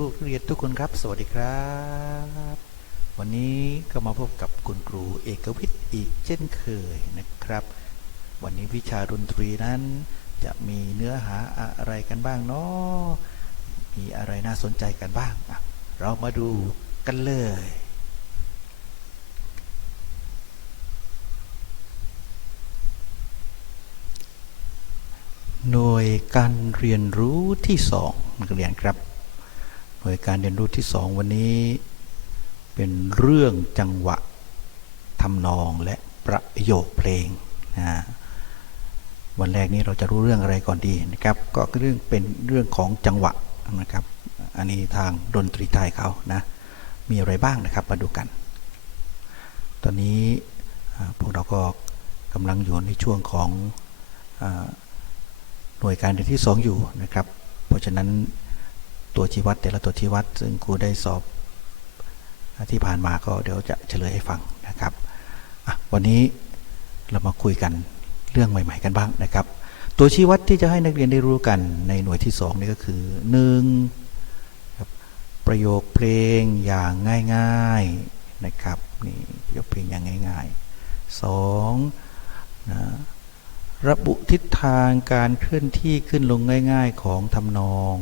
ลูกๆนักเรียนทุกคนครับ สวัสดีครับ วันนี้ก็มาพบกับคุณครูเอกวิทย์อีกเช่นเคยนะครับ วันนี้วิชาดนตรีนั้น จะมีเนื้อหาอะไรกันบ้างเนาะมีอะไรน่าสนใจกันบ้าง เรามาดูกันเลย หน่วยการเรียนรู้ที่สองนักเรียนครับ หน่วยการเรียนรู้ที่สองวันนี้ เป็นเรื่องจังหวะทำนองและประโยคเพลงนะวันแรกนี้เราจะรู้เรื่องอะไรก่อนดีนะครับ ก็เรื่องเป็นเรื่องของจังหวะนะครับ อันนี้ทางดนตรีไทยเขานะ มีอะไรบ้างนะครับมาดูกัน ตอนนี้พวกเราก็กำลังอยู่ในช่วงของอ หน่วยการเรียนที่ 2 อยู่นะครับ เพราะฉะนั้นตัวชี้วัดแต่ละตัวชี้วัด ซึ่งครูได้สอบที่ผ่านมาก็เดี๋ยวจะเฉลยให้ฟังนะครับวันนี้เรามาคุยกันเรื่องใหม่ ๆ กันบ้างนะครับ ตัวชี้วัดที่จะให้นักเรียนได้รู้กันในหน่วยที่ 2 นี่ก็คือ 1 ประโยคเพลงอย่างง่ายๆนะครับนี่ประโยคเพลงอย่างง่ายๆ 2 นะ ระบุทิศทางการเคลื่อนที่ขึ้นลงง่าย ๆ ของทำนอง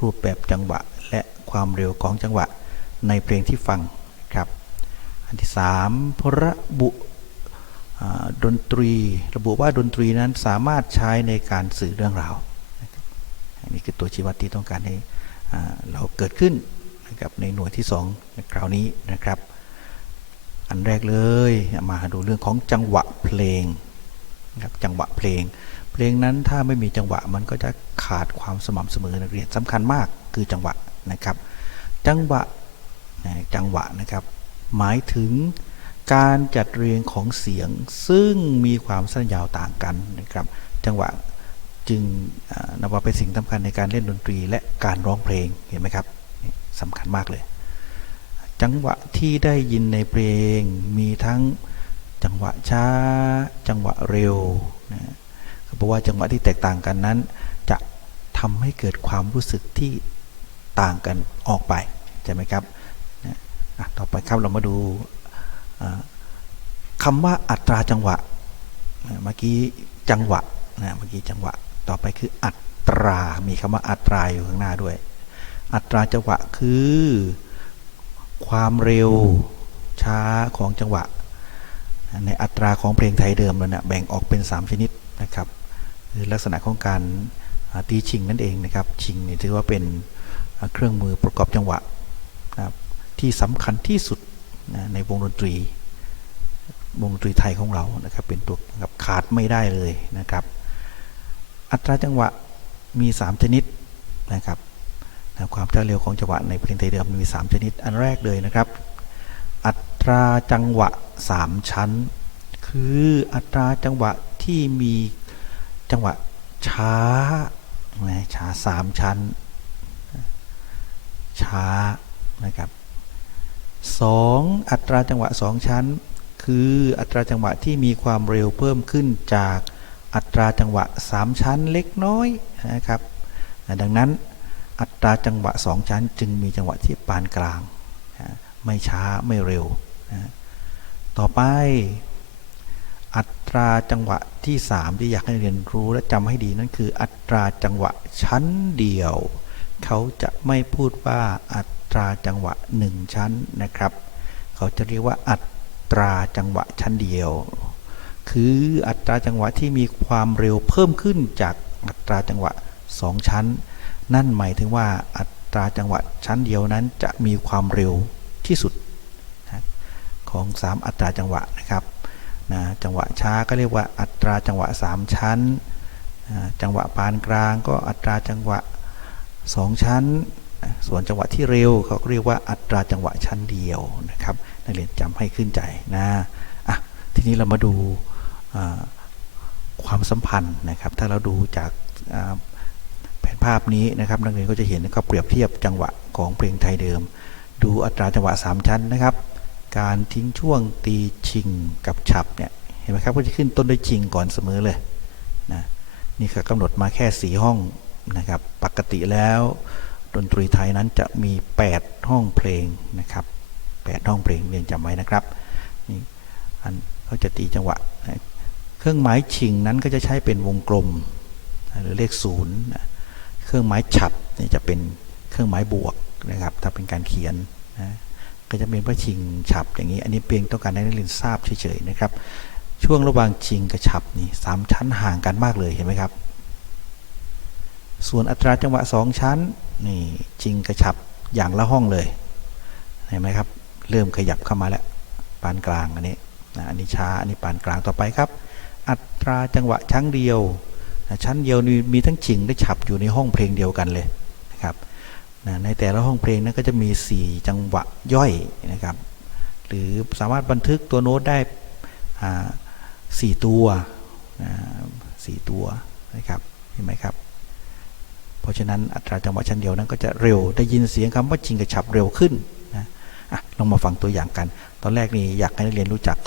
รูปแบบจังหวะ และความเร็วของจังหวะในเพลงที่ฟังครับ อันที่3ระบุดนตรี ระบุว่าดนตรีนั้นสามารถใช้ในการสื่อเรื่องราวนะครับอันนี้คือตัวชี้วัดที่ต้องการให้เราเกิดขึ้นนะครับในหน่วยที่2ในคราวนี้นะครับ อันแรกเลยมาดูเรื่องของจังหวะเพลง จังหวะเพลง เพลงนั้นถ้าไม่มีจังหวะมันก็จะขาดความสม่ำเสมอนักเรียนสำคัญมากคือจังหวะนะครับ จังหวะนะจังหวะนะครับ หมายถึงการจัดเรียงของเสียงซึ่งมีความสั้นยาวต่างกันนะครับ จังหวะจึงนับว่าเป็นสิ่งสำคัญในการเล่นดนตรีและการร้องเพลงเห็นไหมครับสำคัญมากเลย จังหวะที่ได้ยินในเพลงมีทั้ง จังหวะช้า จังหวะเร็วนะเพราะว่าจังหวะที่แตกต่างกันนั้น จะทำให้เกิดความรู้สึกที่ต่างกันออกไปใช่ไหมครับนะต่อไปครับเรามาดูอ่าคำว่าอัตราจังหวะนะเมื่อกี้จังหวะนะเมื่อกี้จังหวะต่อไปคืออัตรามีคำว่าอัตราอยู่ข้างหน้าด้วย อัตราจังหวะคือ ความเร็วช้าของจังหวะ ในอัตราของเพลงไทยเดิมแล้วนะแบ่งออกเป็น 3 ชนิดนะครับคือลักษณะของการตีชิงนั่นเองนะครับชิงนี่ถือว่าเป็นเครื่องมือประกอบจังหวะนะครับที่สำคัญที่สุดนะในวงดนตรี วงดนตรีไทยของเรานะครับเป็นตัวขาดไม่ได้เลยนะครับ อัตราจังหวะมี 3 ชนิดนะครับนะความช้าเร็วของจังหวะในเพลงไทยเดิมมี 3 ชนิดอันแรกเลยนะครับ ตราจังหวะ3ชั้น คืออัตราจังหวะที่มีจังหวะช้านะช้าสามชั้น ช้านะครับสองอัตราจังหวะ2ชั้น คืออัตราจังหวะที่มีความเร็วเพิ่มขึ้นจากอัตราจังหวะ3ชั้นเล็กน้อยนะครับ ดังนั้นอัตราจังหวะ2ชั้น จึงมีจังหวะที่ปานกลาง ไม่ช้าไม่เร็ว ต่อไปอัตราจังหวะที่ 3 ที่อยากให้เรียนรู้และจำให้ดีนั่นคือ อัตราจังหวะชั้นเดียว เขาจะไม่พูดว่าอัตราจังหวะ 1 ชั้นนะครับ เขาจะเรียกว่าอัตราจังหวะชั้นเดียว คืออัตราจังหวะที่มีความเร็วเพิ่มขึ้นจากอัตราจังหวะ 2 ชั้น นั่นหมายถึงว่าอัตราจังหวะชั้นเดียวนั้นจะมีความเร็วที่สุด ของ 3 อัตราจังหวะนะครับนะจังหวะช้าก็เรียกว่าอัตราจังหวะ 3 ชั้น จังหวะปานกลางก็อัตราจังหวะ 2 ชั้น ส่วนจังหวะที่เร็วเขาเรียกว่าอัตราจังหวะชั้นเดียวนะครับนักเรียนจำให้ขึ้นใจนะอะทีนี้เรามาดูความสัมพันธ์นะครับ ถ้าเราดูจากแผนภาพนี้นะครับ นักเรียนก็จะเห็นก็เปรียบเทียบจังหวะของเพลงไทยเดิม ดูอัตราจังหวะ 3 ชั้นนะครับ การทิ้งช่วงตีชิงกับฉับเนี่ยเห็นไหมครับก็จะขึ้นต้นด้วยชิงก่อนเสมอเลยนะนี่คือกำหนดมาแค่สีห้องนะครับปกติแล้วดนตรีไทยนั้นจะมี 8 ห้องเพลงนะครับ8ห้องเพลงเรียนจำไว้นะครับนี่อันเขาจะตีจังหวะนะเครื่องหมายชิงนั้นก็จะใช้เป็นวงกลมหรือเลขศูนย์เครื่องหมายฉับนี่จะเป็นเครื่องหมายบวกนะครับถ้าเป็นการเขียนนะ ก็จะเป็นว่าชิงฉับอย่างนี้ อันนี้เพียงต้องการให้นักเรียนทราบเฉยๆนะครับ ช่วงระหว่างชิงกับฉับนี่สามชั้นห่างกันมากเลยเห็นไหมครับ ส่วนอัตราจังหวะสองชั้นนี่ชิงกระฉับอย่างละห้องเลยเห็นไหมครับ เริ่มขยับเข้ามาแล้วปานกลางอันนี้นะอันนี้ช้าอันนี้ปานกลางต่อไปครับ อัตราจังหวะชั้นเดียวนะชั้นเดียวนี่มีทั้งชิงและฉับอยู่ในห้องเพลงเดียวกันเลยนะครับ นะในแต่ละห้องเพลงนั้นก็จะมี 4 จังหวะย่อยนะครับ หรือสามารถบันทึกตัวโน้ตได้สี่ตัวนะสี่ตัวนะครับเห็นไหมครับ เพราะฉะนั้นอัตราจังหวะชั้นเดียวนั้นก็จะเร็วได้ยินเสียงคำว่าจริงกับฉับเร็วขึ้นนะอะลองมาฟังตัวอย่างกัน ตอนแรกนี่อยากให้นักเรียนรู้จัก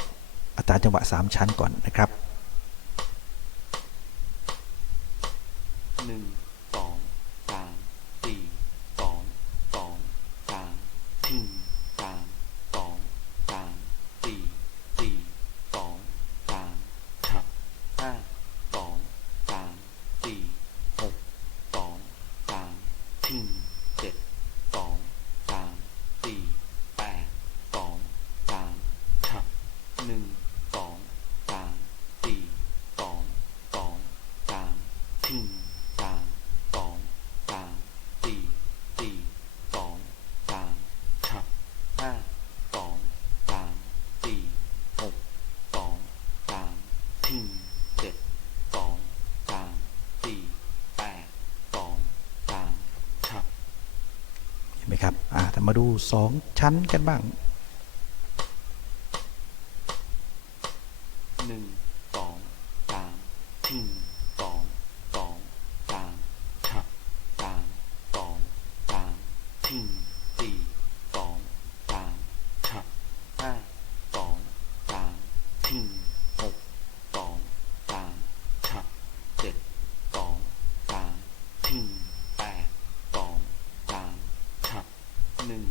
อัตราจังหวะ 3 ชั้นก่อนนะครับ หนึ่งสองสามสี่สองสองสามหนึ่งสามสองสามสี่สี่สองสามฉับห้าสองสามสี่หกสองสามหนึ่งเจ็ดสองสามสี่แปดสองสามฉับ หนึ่งสองสามสี่สองสองสามหนึ่งสามสองสามสี่สี่สองสามฉับห้าสองสามสี่หกสองสามหนึ่งเจ็ดสองสามสี่แปดสองสามฉับเห็นไหมครับอ่าแต่มาดู2ชั้นกันบ้าง หนึ่งสองสามหนึ่งสองสองสามฉับสามสองสามหนึ่งสี่สองสามฉับ ห้าสองสามหนึ่งหกสองสามฉับเจ็ดสองสามหนึ่งแปดสองสามฉับหนึ่ง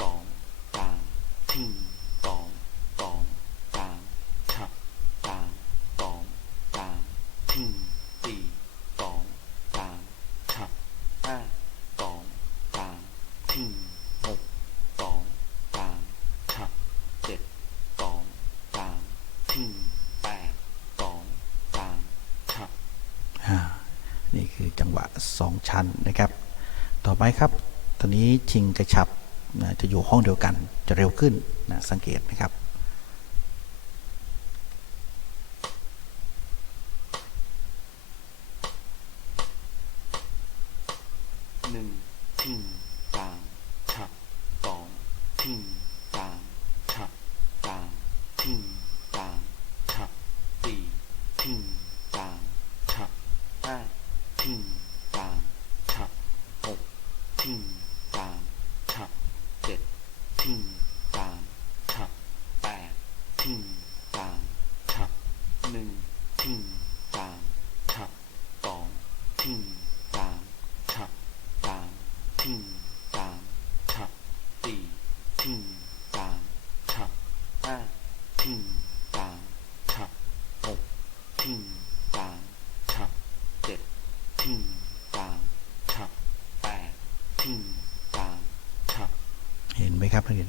สองสามหนึ่งสองสองสามฉับ สามสองสามหนึ่งสี่สองสามฉับห้าสองสามหนึ่งหกสองสามฉับเจ็ดสองสามหนึ่งแปดสองสามฉับ อ่านี่คือจังหวะ 2 ชั้นนะครับ ต่อไปครับตอนนี้ชิงกระชับนะจะอยู่ห้องเดียวกันจะเร็วขึ้นนะสังเกตนะครับ หนึ่งทิ้งสามฉับสองทิ้งสามฉับสามทิ้งสามฉับสี่ทิ้งสามฉับห้าทิ้งสามฉับหกทิ้งสามฉับเจ็ดทิ้งสามฉับแปดทิ้งสามฉับหนึ่งทิ้งสามฉับสองทิ้งสามฉับ สามทิ้งสามฉับสี่ทิ้งสามฉับห้าทิ้งสามฉับหกทิ้งสามฉับเจ็ดทิ้งสามฉับแปดทิ้งสามฉับ เห็นไหม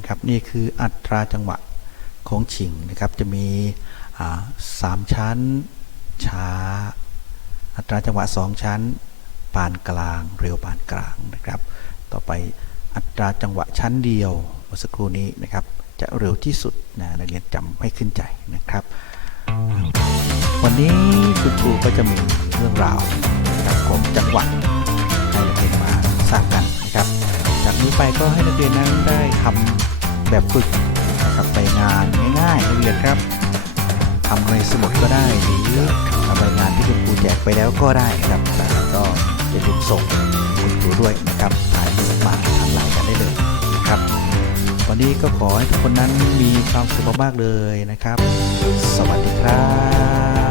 ครับนี่คืออัตราจังหวะของฉิงนะครับ จะมีสามชั้นช้า อัตราจังหวะ2ชั้น ปานกลางเร็วปานกลางนะครับ ต่อไปอัตราจังหวะชั้นเดียวเมื่อสักครู่นี้นะครับ จะเร็วที่สุดนะนักเรียนจำให้ขึ้นใจนะครับ วันนี้คุณครูก็จะมีเรื่องราวของจังหวะให้นักเรียนมาทราบกันนะครับ จากนี้ไปก็ให้นักเรียนนั้นได้ทำ แบบฝึกนะครับไปงานง่ายๆนักเรียนครับทำในสมุดก็ได้หรือทำใบงานที่คุณครูแจกไปแล้วก็ได้ครับแต่ก็อย่าลืมส่งคุณครูด้วยนะครับถ่ายรูปมาทางไลน์กันได้เลยนะครับ วันนี้ก็ขอให้ทุกคนนั้นมีความสุขมากๆเลยนะครับ สวัสดีครับ